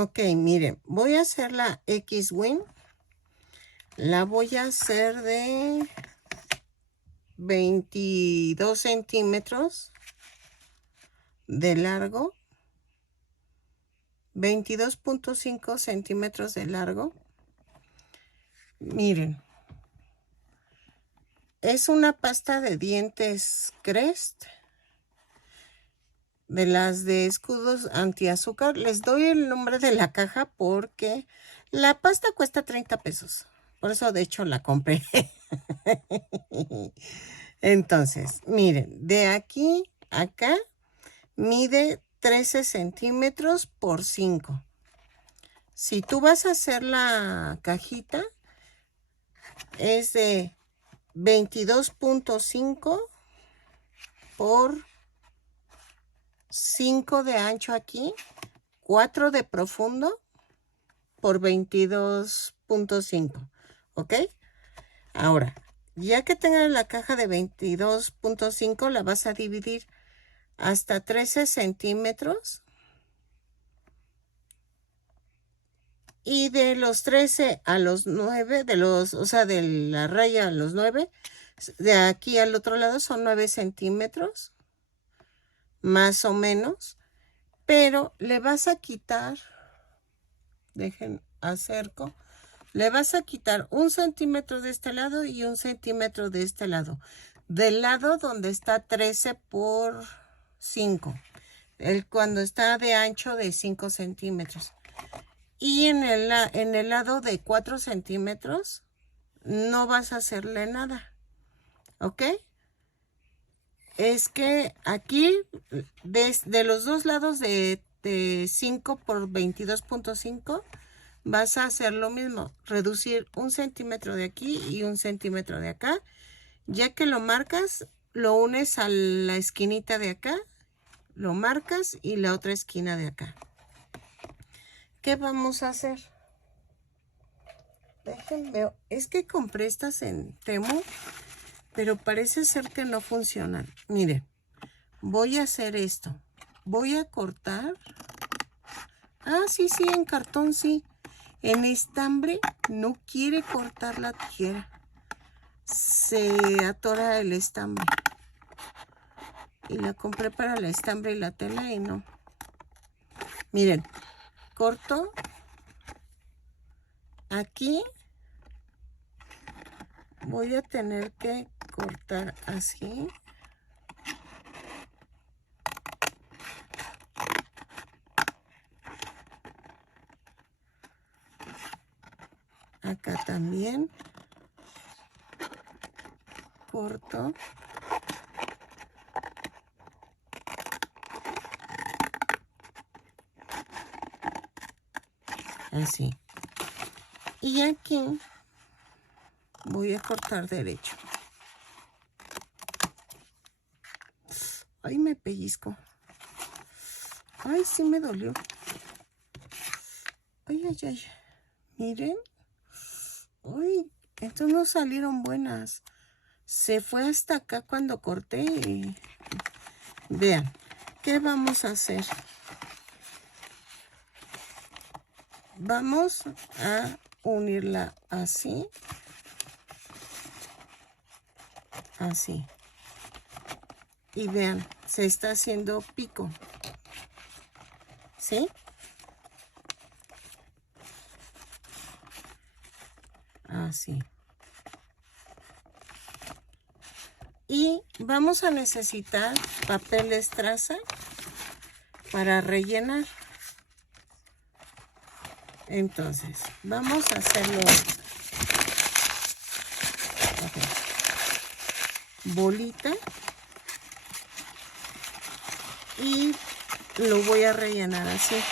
Ok, miren, voy a hacer la X-Wing. La voy a hacer de 22 centímetros de largo. 22.5 centímetros de largo. Miren. Es una pasta de dientes Crest. De las de escudos antiazúcar. Les doy el nombre de la caja porque la pasta cuesta 30 pesos. Por eso de hecho la compré. Entonces, miren, de aquí a acá mide 13 centímetros por 5. Si tú vas a hacer la cajita, es de 22.5 por 5 de ancho aquí, 4 de profundo por 22.5, ¿ok? Ahora, ya que tengas la caja de 22.5, la vas a dividir hasta 13 centímetros. Y de los 13 a los 9, o sea, de la raya a los 9, de aquí al otro lado son 9 centímetros, más o menos. Pero le vas a quitar, dejen acerco, le vas a quitar 1 centímetro de este lado y 1 centímetro de este lado. Del lado donde está 13 por 5. Cuando está de ancho de 5 centímetros. Y en el lado de 4 centímetros no vas a hacerle nada. ¿Ok? Es que aquí, de los dos lados de 5 por 22.5, vas a hacer lo mismo. Reducir 1 centímetro de aquí y 1 centímetro de acá. Ya que lo marcas, lo unes a la esquinita de acá. Lo marcas y la otra esquina de acá. ¿Qué vamos a hacer? Déjenme, es que compré estas en Temu, pero parece ser que no funcionan. Miren, voy a hacer esto. Voy a cortar. Ah, sí, en cartón sí. En estambre no quiere cortar la tijera. Se atora el estambre. Y la compré para el estambre y la tela y no. Miren, corto aquí. Voy a tener que cortar así. Acá también. Corto. Así. Y aquí voy a cortar derecho. Ay, me pellizco. Ay, sí me dolió. Ay. Miren. Ay, entonces no salieron buenas. Se fue hasta acá cuando corté. Y... vean, ¿qué vamos a hacer? Vamos a unirla así. Así. Y vean, se está haciendo pico. ¿Sí? Así. Y vamos a necesitar papel estraza para rellenar. Entonces, vamos a hacerlo. Okay. Bolita. Y lo voy a rellenar así.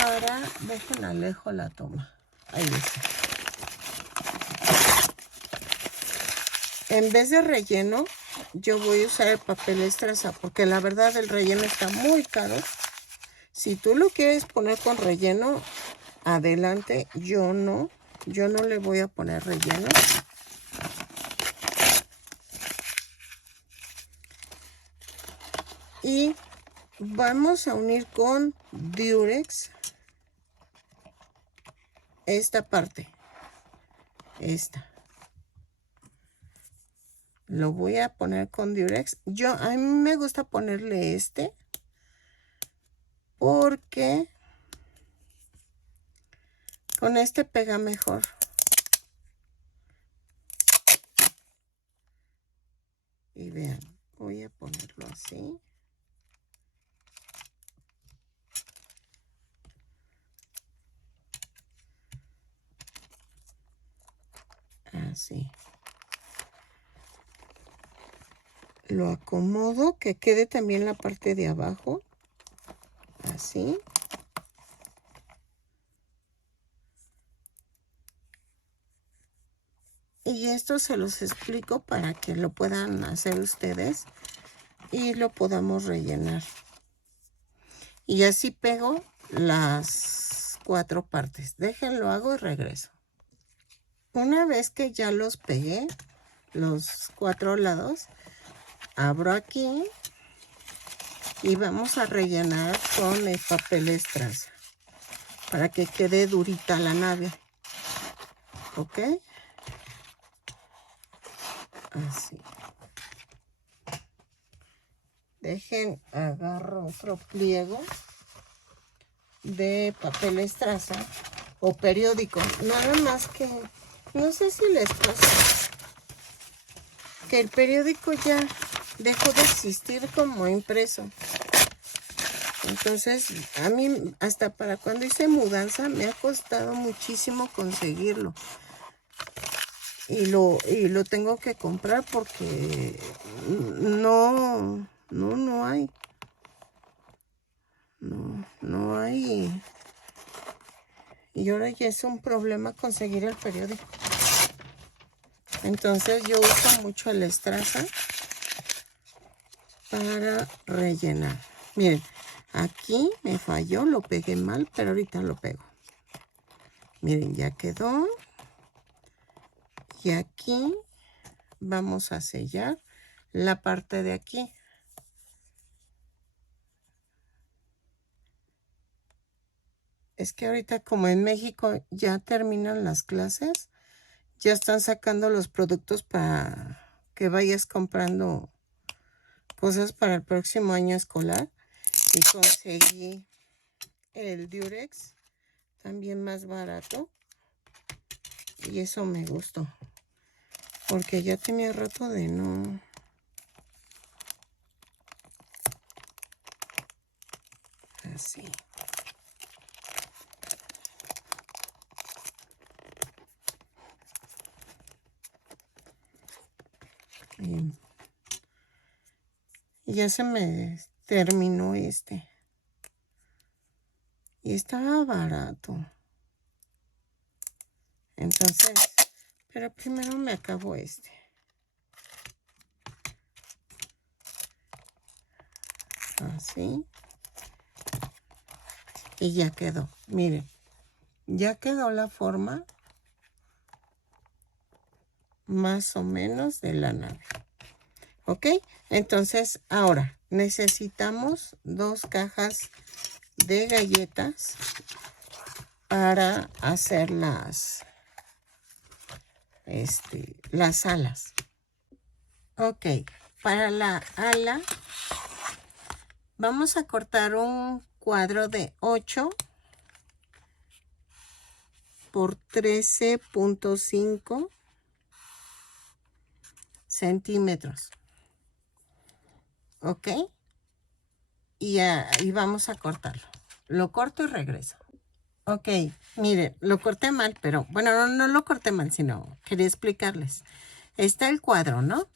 Ahora dejen alejo la toma. Ahí está. En vez de relleno, yo voy a usar el papel estraza porque la verdad el relleno está muy caro. Si tú lo quieres poner con relleno, adelante. Yo no le voy a poner relleno. Y vamos a unir con Durex esta parte, esta. Lo voy a poner con Durex. A mí me gusta ponerle este porque con este pega mejor. Y vean, voy a ponerlo así. Así. Lo acomodo, que quede también la parte de abajo. Así. Y esto se los explico para que lo puedan hacer ustedes y lo podamos rellenar. Y así pego las 4 partes. Déjenlo, hago y regreso. Una vez que ya los pegué, los 4 lados, abro aquí y vamos a rellenar con el papel estraza para que quede durita la nave. ¿Ok? Así. Dejen, agarro otro pliego de papel estraza o periódico. Nada más que, no sé si les pasa, que el periódico ya dejó de existir como impreso. Entonces, a mí, hasta para cuando hice mudanza, me ha costado muchísimo conseguirlo. Y lo tengo que comprar porque no hay. No hay. Y ahora ya es un problema conseguir el periódico. Entonces yo uso mucho el estraza para rellenar. Miren, aquí me falló, lo pegué mal, pero ahorita lo pego. Miren, ya quedó. Y aquí vamos a sellar la parte de aquí. Es que ahorita como en México ya terminan las clases, ya están sacando los productos para que vayas comprando cosas para el próximo año escolar. Y conseguí el Durex también más barato. Y eso me gustó. Porque ya tenía rato de no. Así. Y ya se me terminó este. Y estaba barato. Entonces, pero primero me acabo este. Así. Y ya quedó. Miren, ya quedó la forma más o menos de la nave. ¿Ok? Entonces, ahora necesitamos 2 cajas de galletas para hacer las alas. Ok, para la ala vamos a cortar un cuadro de 8 por 13.5 centímetros. ¿Ok? Y vamos a cortarlo. Lo corto y regreso. Ok, miren, lo corté mal, pero bueno, no lo corté mal, sino quería explicarles. Está el cuadro, ¿no?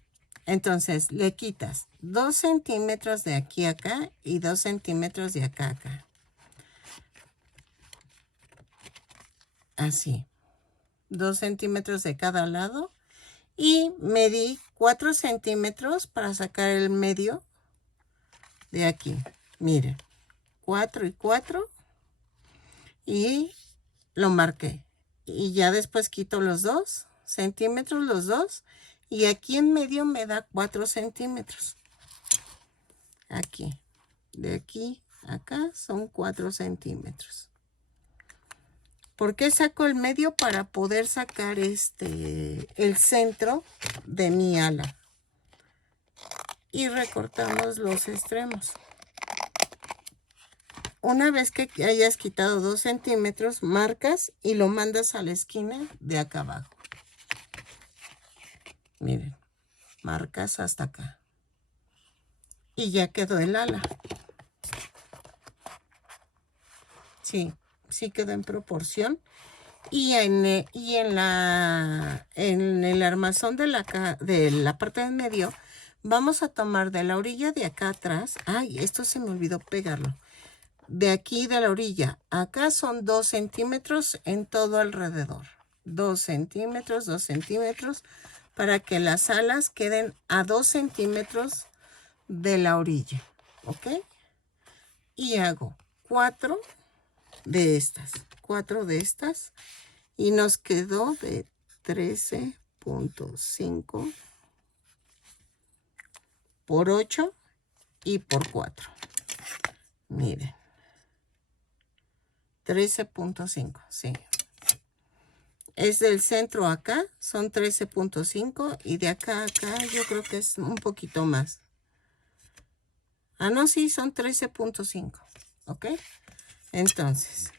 Entonces le quitas 2 centímetros de aquí a acá y 2 centímetros de acá a acá. Así. 2 centímetros de cada lado. Y medí 4 centímetros para sacar el medio de aquí. Miren, 4 y 4. Y lo marqué. Y ya después quito los 2 centímetros, los dos. Y aquí en medio me da 4 centímetros. Aquí. De aquí a acá son 4 centímetros. ¿Por qué saco el medio? Para poder sacar el centro de mi ala. Y recortamos los extremos. Una vez que hayas quitado 2 centímetros, marcas y lo mandas a la esquina de acá abajo. Miren, marcas hasta acá. Y ya quedó el ala. Sí, sí quedó en proporción. Y en el armazón de la parte de en medio, vamos a tomar de la orilla de acá atrás. Ay, esto se me olvidó pegarlo. De aquí de la orilla, acá son 2 centímetros en todo alrededor. 2 centímetros, 2 centímetros, para que las alas queden a 2 centímetros de la orilla. ¿Ok? Y hago 4 de estas. 4 de estas. Y nos quedó de 13.5 por 8 y por 4. Miren. 13.5, sí. Es del centro acá, son 13.5 y de acá a acá yo creo que es un poquito más. Ah, no, sí, son 13.5, ¿ok? Entonces,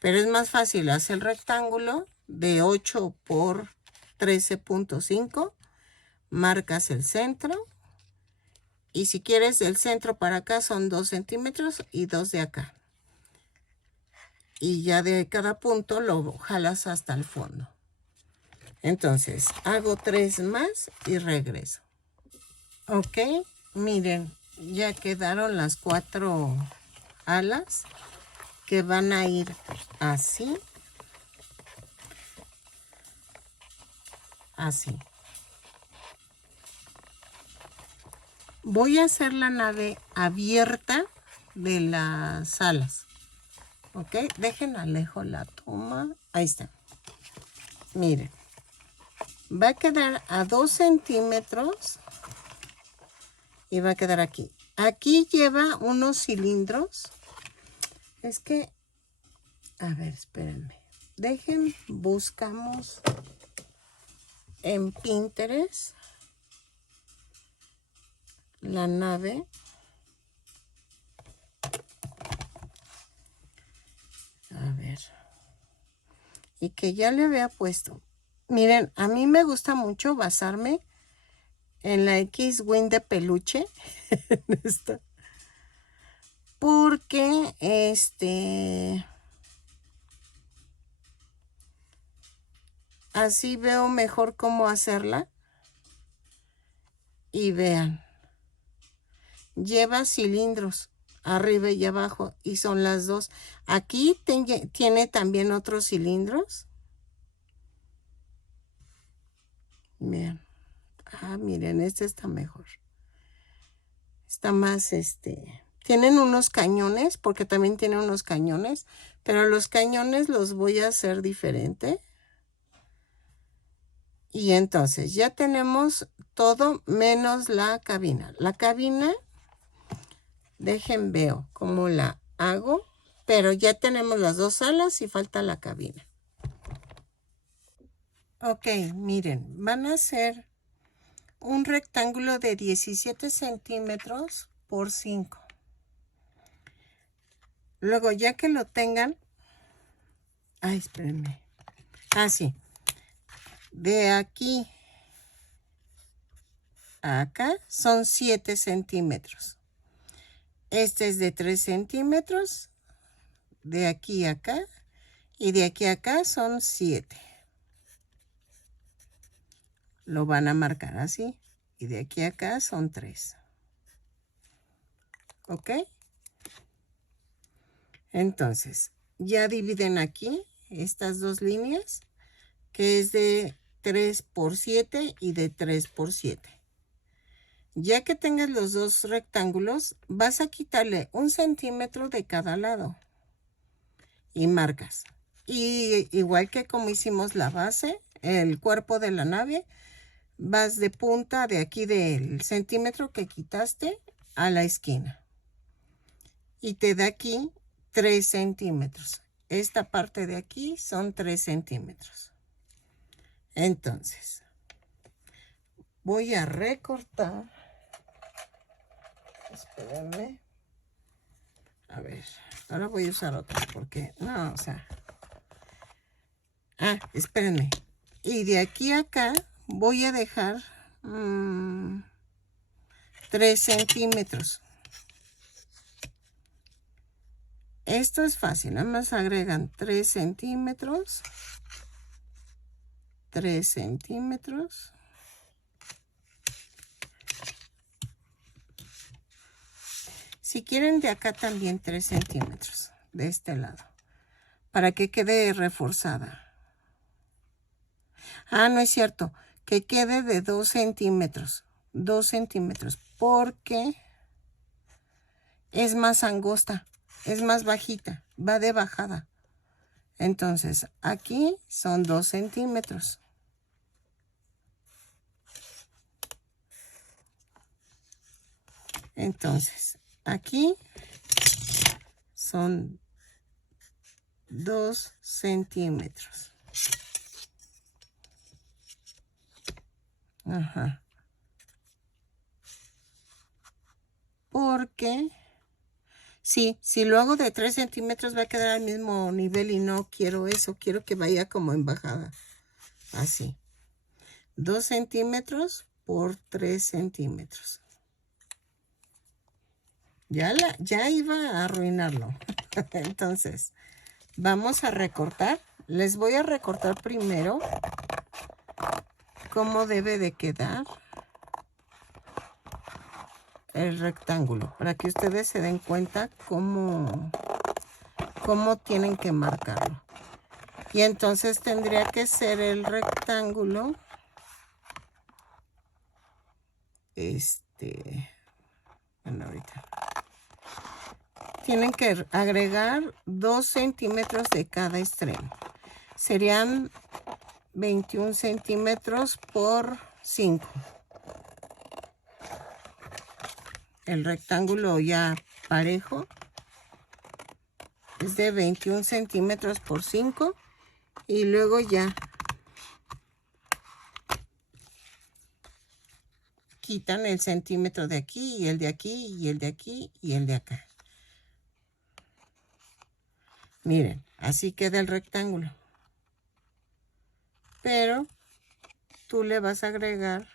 pero es más fácil hacer rectángulo de 8 por 13.5. Marcas el centro. Y si quieres del centro para acá son 2 centímetros y 2 de acá. Y ya de cada punto lo jalas hasta el fondo. Entonces, hago 3 más y regreso. Ok, miren, ya quedaron las 4 alas que van a ir así. Así. Voy a hacer la nave abierta de las alas. Ok, dejen alejo la toma. Ahí está. Miren. Va a quedar a 2 centímetros. Y va a quedar aquí. Aquí lleva unos cilindros. Es que, a ver, espérenme. Buscamos en Pinterest la nave. A ver. Y que ya le había puesto. Miren, a mí me gusta mucho basarme en la X-Wing de peluche. Porque así veo mejor cómo hacerla. Y vean. Lleva cilindros arriba y abajo y son las dos. Aquí tiene también otros cilindros. Miren. Ah, miren, este está mejor. Está más, tienen unos cañones, porque también tiene unos cañones, pero los cañones los voy a hacer diferente. Y entonces ya tenemos todo menos la cabina. La cabina, veo cómo la hago, pero ya tenemos las 2 alas y falta la cabina. Ok, miren, van a hacer un rectángulo de 17 centímetros por 5. Luego, ya que lo tengan, ay, espérenme. Así. De aquí a acá son 7 centímetros. Este es de 3 centímetros. De aquí a acá. Y de aquí a acá son 7. Lo van a marcar así. Y de aquí a acá son 3. ¿Ok? Entonces, ya dividen aquí estas dos líneas, que es de 3 por 7 y de 3 por 7. Ya que tengas los dos rectángulos, vas a quitarle 1 centímetro de cada lado. Y marcas. Y igual que como hicimos la base, el cuerpo de la nave, vas de punta de aquí del centímetro que quitaste a la esquina. y te da aquí 3 centímetros. Esta parte de aquí son 3 centímetros. Entonces, voy a recortar. Espérenme. A ver, ahora voy a usar otro porque no, o sea. Espérenme. Y de aquí a acá voy a dejar 3 centímetros. Esto es fácil, nada más agregan 3 centímetros. 3 centímetros. Si quieren de acá también 3 centímetros, de este lado, para que quede reforzada. No es cierto, que quede de 2 centímetros, 2 centímetros, porque es más angosta, es más bajita, va de bajada. Entonces, aquí son 2 centímetros. Entonces, aquí son 2 centímetros. Ajá. Porque, sí, si lo hago de 3 centímetros va a quedar al mismo nivel y no quiero eso. Quiero que vaya como en bajada. Así. 2 centímetros por 3 centímetros. Ya iba a arruinarlo. Entonces, vamos a recortar. Les voy a recortar primero cómo debe de quedar el rectángulo, para que ustedes se den cuenta cómo tienen que marcarlo. Y entonces tendría que ser el rectángulo, bueno, ahorita tienen que agregar 2 centímetros de cada extremo. Serían 21 centímetros por 5. El rectángulo ya parejo es de 21 centímetros por 5. Y luego ya quitan el centímetro de aquí y el de aquí y el de aquí y el de acá. Miren, así queda el rectángulo. Pero tú le vas a agregar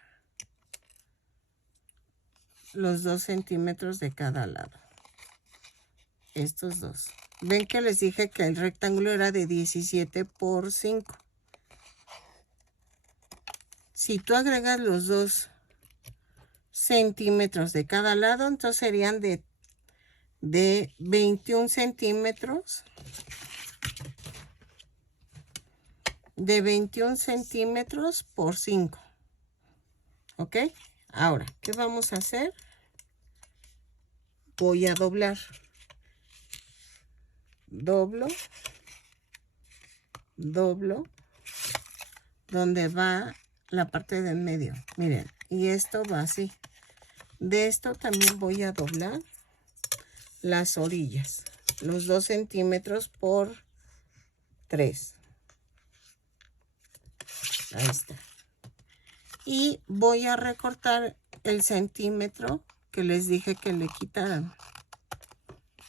los 2 centímetros de cada lado. Estos dos. Ven que les dije que el rectángulo era de 17 por 5. Si tú agregas los 2 centímetros de cada lado, entonces serían de 21 centímetros. De 21 centímetros por 5. ¿Ok? Ahora, ¿qué vamos a hacer? Voy a doblar. Doblo. Donde va la parte del medio. Miren, y esto va así. De esto también voy a doblar las orillas. Los 2 centímetros por 3. Ahí está. Y voy a recortar el centímetro que les dije que le quitaran.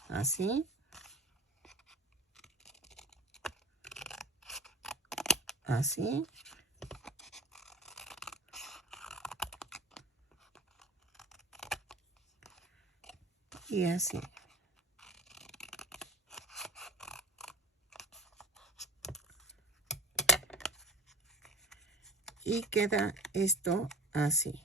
Así. Así. Y así. Y queda esto así.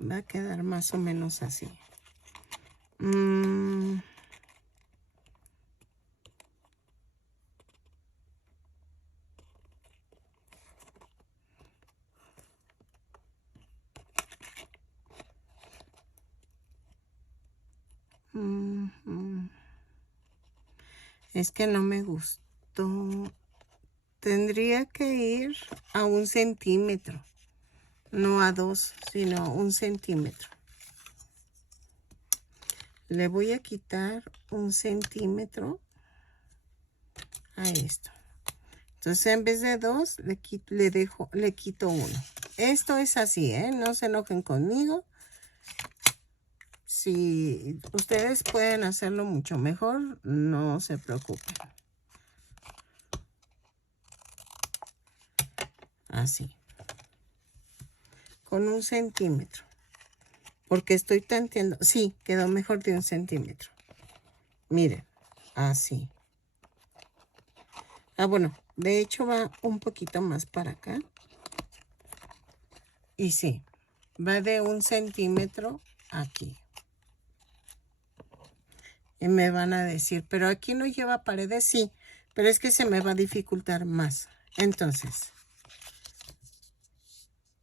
Va a quedar más o menos así. Es que no me gustó tendría que ir a 1 centímetro. No a 2, sino 1 centímetro. Le voy a quitar 1 centímetro a esto. Entonces en vez de 2 le quito 1. Esto es así, no se enojen conmigo. Si ustedes pueden hacerlo mucho mejor, no se preocupen. Así. Con 1 centímetro. Porque estoy tanteando. Sí, quedó mejor de 1 centímetro. Miren, así. Ah, bueno, de hecho va un poquito más para acá. Y sí, va de 1 centímetro aquí. Y me van a decir, pero aquí no lleva paredes. Sí, pero es que se me va a dificultar más. Entonces,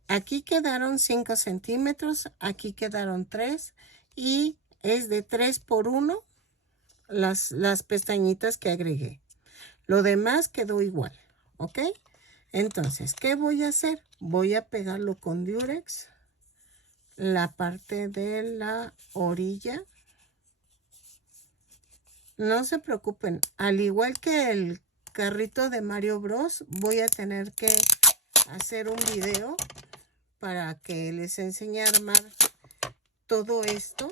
aquí quedaron 5 centímetros, aquí quedaron 3 y es de 3 por 1 las pestañitas que agregué. Lo demás quedó igual, ¿ok? Entonces, ¿qué voy a hacer? Voy a pegarlo con Durex, la parte de la orilla. No se preocupen, al igual que el carrito de Mario Bros, voy a tener que hacer un video para que les enseñe a armar todo esto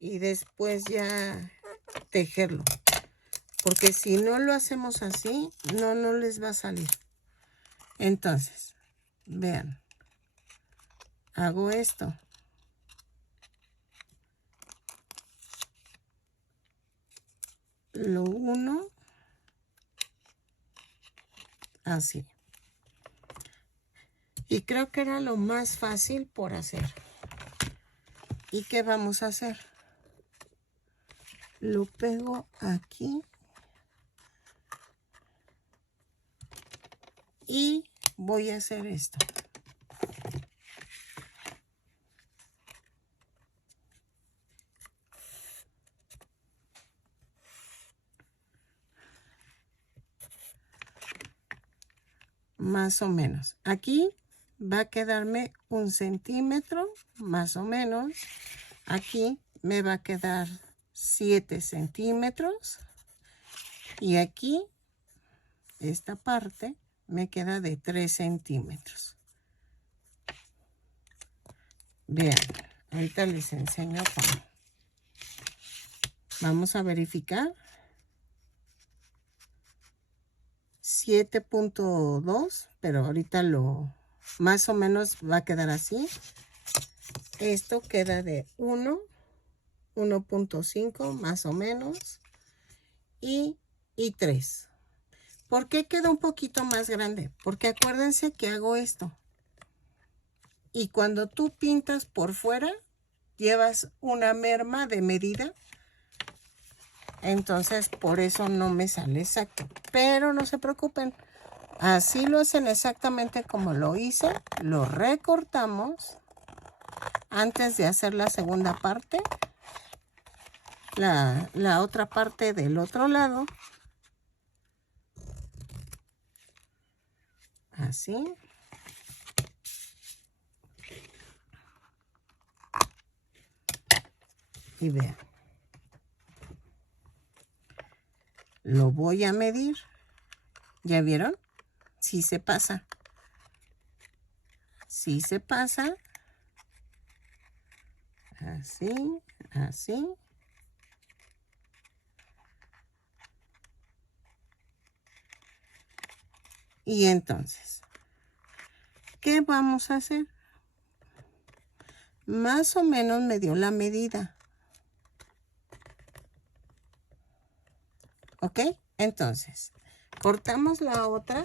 y después ya tejerlo. Porque si no lo hacemos así, no les va a salir. Entonces, vean, hago esto. Lo uno así. Y creo que era lo más fácil por hacer. ¿Y qué vamos a hacer? Lo pego aquí. Y voy a hacer esto. Más o menos. Aquí va a quedarme 1 centímetro, más o menos. Aquí me va a quedar 7 centímetros. Y aquí, esta parte, me queda de 3 centímetros. Vean, ahorita les enseño cómo. Vamos a verificar. 7.2, pero ahorita lo más o menos va a quedar así. Esto queda de 1.5 más o menos y 3. ¿Por qué queda un poquito más grande? Porque acuérdense que hago esto. Y cuando tú pintas por fuera, llevas una merma de medida. Entonces, por eso no me sale exacto. Pero no se preocupen. Así lo hacen exactamente como lo hice. Lo recortamos antes de hacer la segunda parte. La otra parte del otro lado. Así. Y vean. Lo voy a medir. ¿Ya vieron? Sí se pasa. Sí se pasa. Así, así. Y entonces, ¿qué vamos a hacer? Más o menos me dio la medida. ¿Ok? Entonces, cortamos la otra.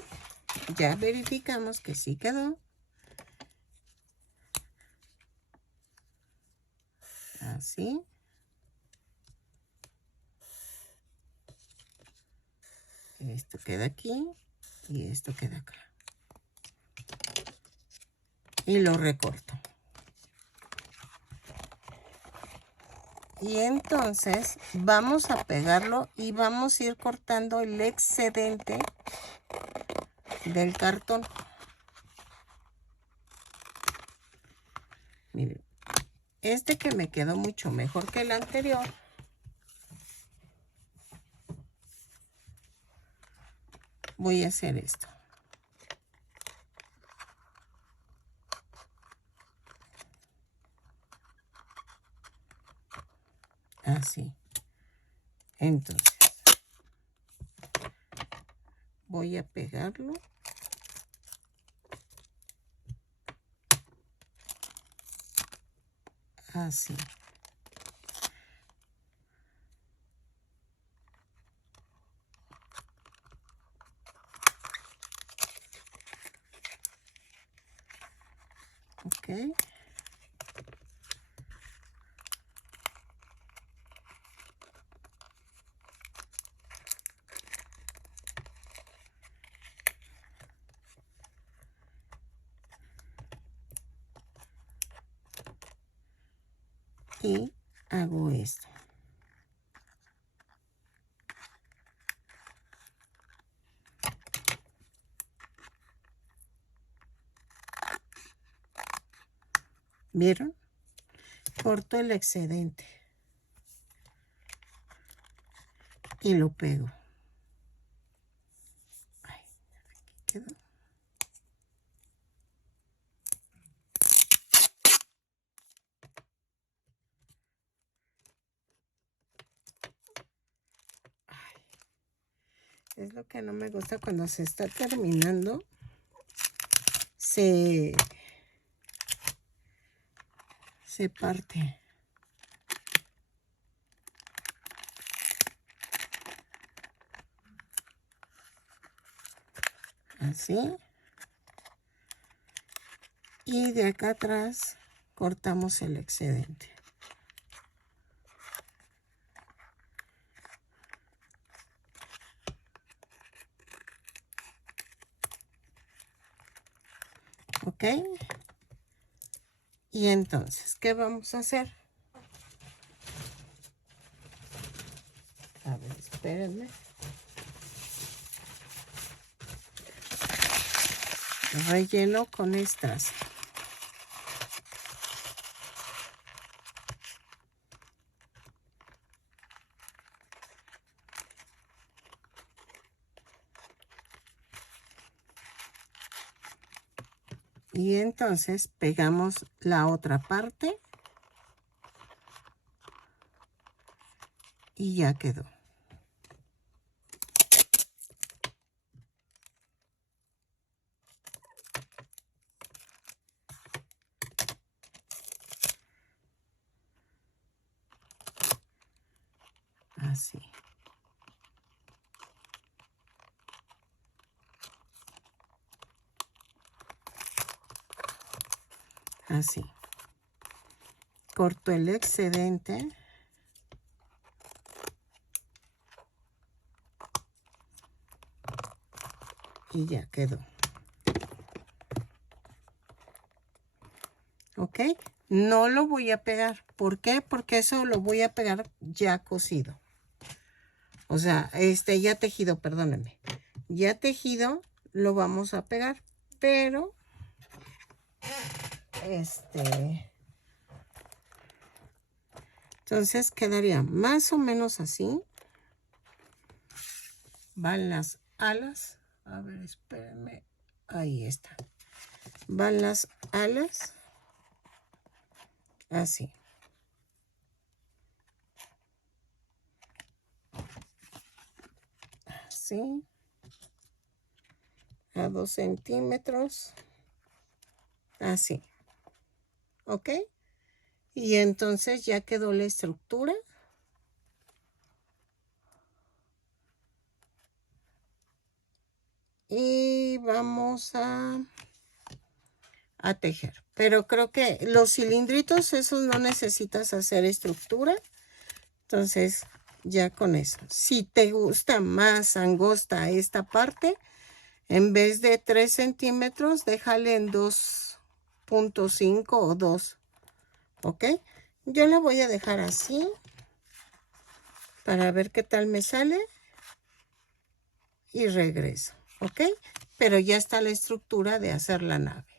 Ya verificamos que sí quedó. Así. Esto queda aquí y esto queda acá. Y lo recorto. Y entonces vamos a pegarlo y vamos a ir cortando el excedente del cartón. Miren, este que me quedó mucho mejor que el anterior. Voy a hacer esto. Así. Entonces, voy a pegarlo. Así. Ok. Y hago esto. ¿Vieron? Corto el excedente y lo pego. Ay, aquí quedó. Ay, es lo que no me gusta cuando se está terminando. Se parte. Así. Y de acá atrás cortamos el excedente. ¿Ok? Y entonces, ¿qué vamos a hacer? A ver, espérenme. Relleno con strass. Y entonces pegamos la otra parte. Y ya quedó. Así. Así. Corto el excedente. Y ya quedó. ¿Ok? No lo voy a pegar. ¿Por qué? Porque eso lo voy a pegar ya cosido. O sea, ya tejido, perdónenme. Ya tejido lo vamos a pegar. Pero, entonces quedaría más o menos así. Van las alas. A ver, espérenme. Ahí está. Van las alas. Así. Así. A 2 centímetros. Así. ¿Ok? Y entonces ya quedó la estructura. Y vamos a tejer. Pero creo que los cilindritos, esos no necesitas hacer estructura. Entonces, ya con eso. Si te gusta más angosta esta parte, en vez de 3 centímetros, déjale en 2.5 o 2. ¿Ok? Yo la voy a dejar así para ver qué tal me sale. y regreso, ¿ok? Pero ya está la estructura de hacer la nave.